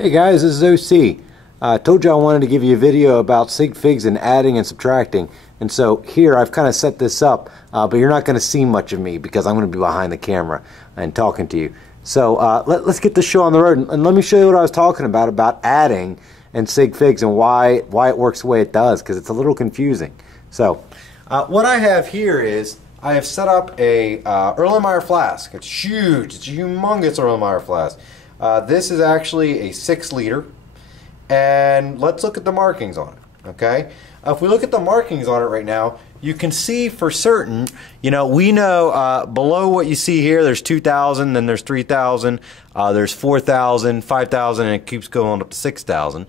Hey guys, this is OC. I told you I wanted to give you a video about sig figs and adding and subtracting, and so here I've kind of set this up, but you're not going to see much of me because I'm going to be behind the camera and talking to you. So let's get this show on the road, and let me show you what I was talking about adding and sig figs and why it works the way it does, because it's a little confusing. So what I have here is I have set up a Erlenmeyer flask. It's huge. It's a humongous Erlenmeyer flask. This is actually a 6-liter, and let's look at the markings on it, okay? If we look at the markings on it right now, you can see for certain, we know below what you see here, there's 2,000, then there's 3,000, there's 4,000, 5,000, and it keeps going up to 6,000.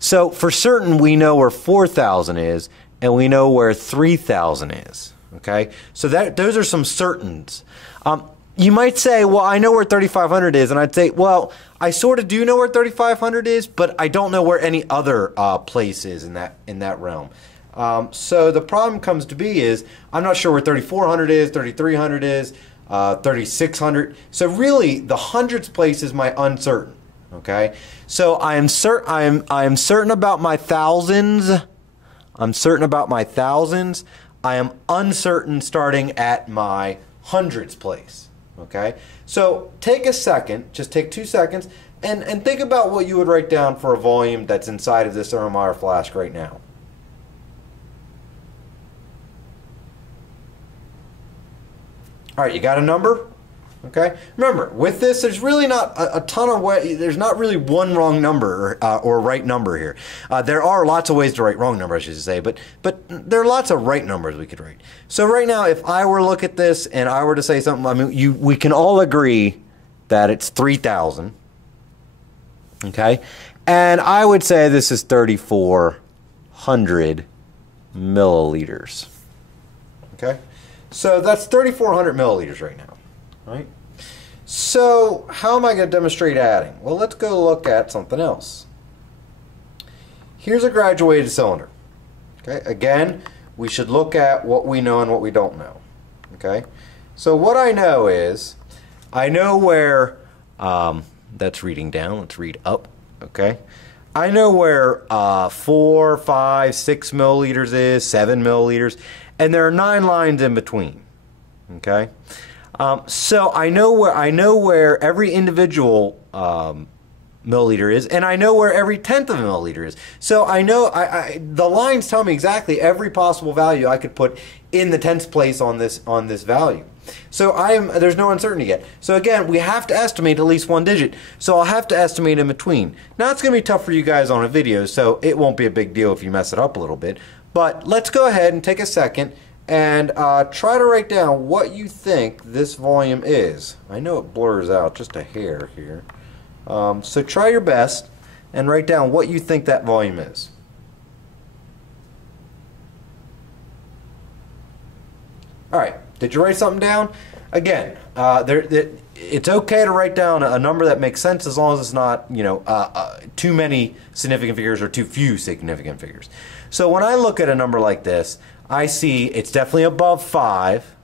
So for certain, we know where 4,000 is, and we know where 3,000 is, okay? So those are some certains. You might say, well, I know where 3,500 is, and I'd say, well, I sort of do know where 3,500 is, but I don't know where any other place is in that realm. So the problem comes to be is I'm not sure where 3,400 is, 3,300 is, 3,600. So really, the hundreds place is my uncertain. Okay, so I am certain about my thousands. I'm certain about my thousands. I am uncertain starting at my hundreds place. Okay, so take a second, just take 2 seconds, and think about what you would write down for a volume that's inside of this Erlenmeyer flask right now. All right, you got a number? Okay, remember, with this, there's really not a ton of way. There's not really one wrong number or right number here. There are lots of ways to write wrong numbers, I should say, but there are lots of right numbers we could write. So right now, if I were to look at this and I were to say something, I mean, we can all agree that it's 3,000. Okay, and I would say this is 3,400 milliliters. Okay, so that's 3,400 milliliters right now. Right? So how am I going to demonstrate adding? Well, let's go look at something else. Here's a graduated cylinder. Okay, again, we should look at what we know and what we don't know. Okay, so what I know is I know where that's reading down. Let's read up. Okay, I know where 4, 5, 6 milliliters is, 7 milliliters, and there are 9 lines in between. Okay. So I know where every individual milliliter is, and I know where every tenth of a milliliter is. So I know the lines tell me exactly every possible value I could put in the tenths place on this value. So there's no uncertainty yet. So again, we have to estimate at least one digit. So I'll have to estimate in between. Now it's going to be tough for you guys on a video, so it won't be a big deal if you mess it up a little bit. But let's go ahead and take a second and try to write down what you think this volume is. I know it blurs out just a hair here. So try your best and write down what you think that volume is. Alright, did you write something down? Again, it's okay to write down a number that makes sense as long as it's not, too many significant figures or too few significant figures. So when I look at a number like this, I see it's definitely above 5,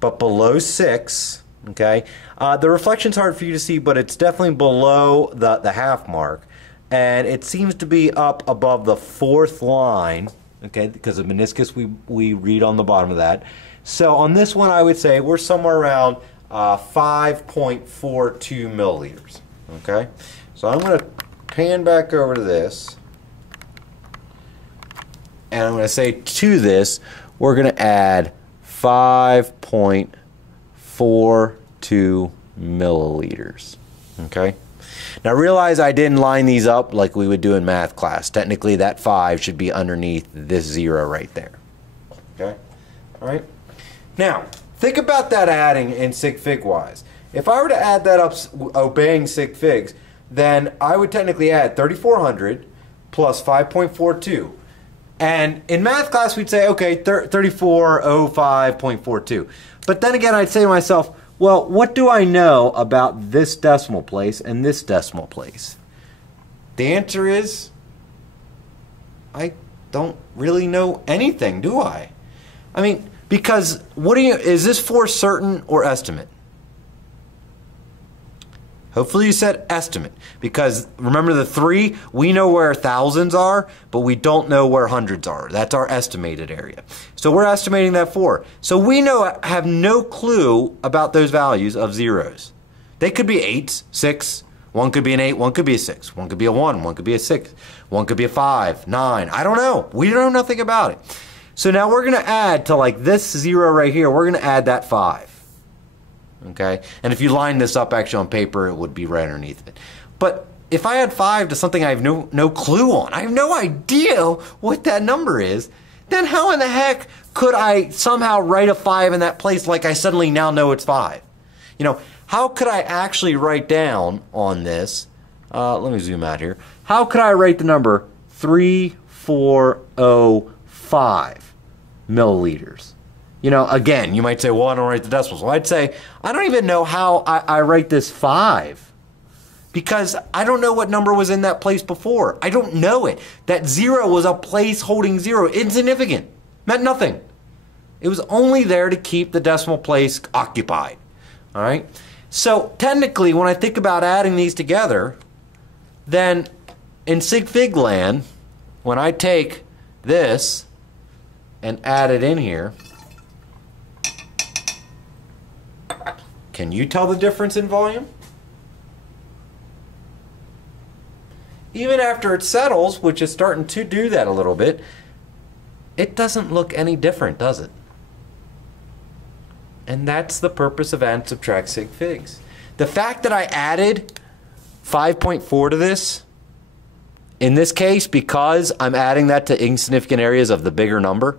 but below 6. Okay, the reflection's hard for you to see, but it's definitely below the half mark, and it seems to be up above the 4th line. Okay, because of meniscus we read on the bottom of that. So on this one, I would say we're somewhere around 5.42 milliliters. Okay, so I'm going to pan back over to this. And I'm going to say to this, we're going to add 5.42 milliliters. Okay? Now realize I didn't line these up like we would do in math class. Technically that 5 should be underneath this 0 right there. Okay? Alright? Now, think about that adding in sig fig wise. If I were to add that up obeying sig figs, then I would technically add 3,400 plus 5.42. And in math class, we'd say, okay, 3405.42. But then again, I'd say to myself, well, what do I know about this decimal place and this decimal place? The answer is, I don't really know anything, do I? I mean, because is this for certain or estimate? Hopefully you said estimate, because remember the 3, we know where thousands are, but we don't know where hundreds are. That's our estimated area. So we're estimating that 4. So we have no clue about those values of zeros. They could be 8s, 6, one could be an 8, one could be a 6, one could be a 1, one could be a 6, one could be a 5, 9. I don't know. We know nothing about it. So now we're going to add to like this 0 right here, we're going to add that 5. Okay? And if you line this up actually on paper, it would be right underneath it. But if I add 5 to something I have no clue on, I have no idea what that number is, then how in the heck could I somehow write a 5 in that place like I suddenly now know it's 5? You know, how could I actually write down on this, let me zoom out here, how could I write the number 3405 milliliters? You know, again, you might say, well, I don't write the decimals. Well, I'd say, I don't even know how I write this 5 because I don't know what number was in that place before. I don't know it. That 0 was a place holding 0, insignificant, meant nothing. It was only there to keep the decimal place occupied, all right? So technically, when I think about adding these together, then in sig fig land, when I take this and add it in here, can you tell the difference in volume? Even after it settles, which is starting to do that a little bit, it doesn't look any different, does it? And that's the purpose of add and subtract sig figs. The fact that I added 5.4 to this, in this case, because I'm adding that to insignificant areas of the bigger number,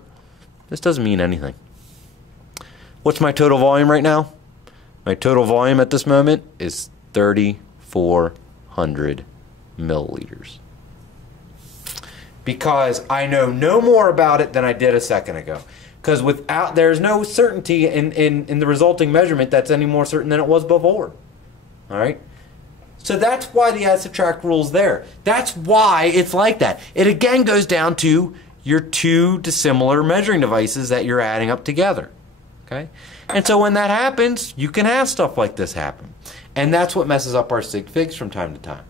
this doesn't mean anything. What's my total volume right now? My total volume at this moment is 3,400 milliliters. Because I know no more about it than I did a second ago. Because there's no certainty in the resulting measurement that's any more certain than it was before. All right? So that's why the add subtract rule is there. That's why it's like that. It again goes down to your 2 dissimilar measuring devices that you're adding up together. Okay? And so when that happens, you can have stuff like this happen. And that's what messes up our sig figs from time to time.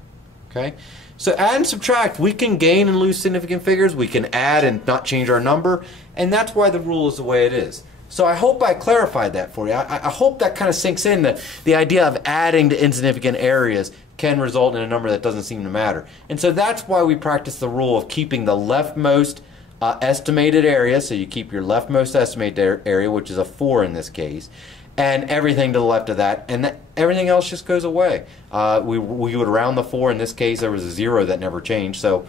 Okay? So add and subtract, we can gain and lose significant figures, we can add and not change our number, and that's why the rule is the way it is. So I hope I clarified that for you. I hope that kind of sinks in, that the idea of adding to insignificant areas can result in a number that doesn't seem to matter. And so that's why we practice the rule of keeping the leftmost estimated area, so you keep your leftmost estimated area, which is a 4 in this case, and everything to the left of that, and everything else just goes away. We would round the 4. In this case, there was a 0 that never changed, so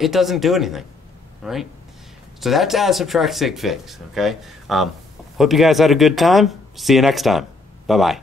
it doesn't do anything, right? So that's add, subtract, sig figs, okay? Hope you guys had a good time. See you next time. Bye-bye.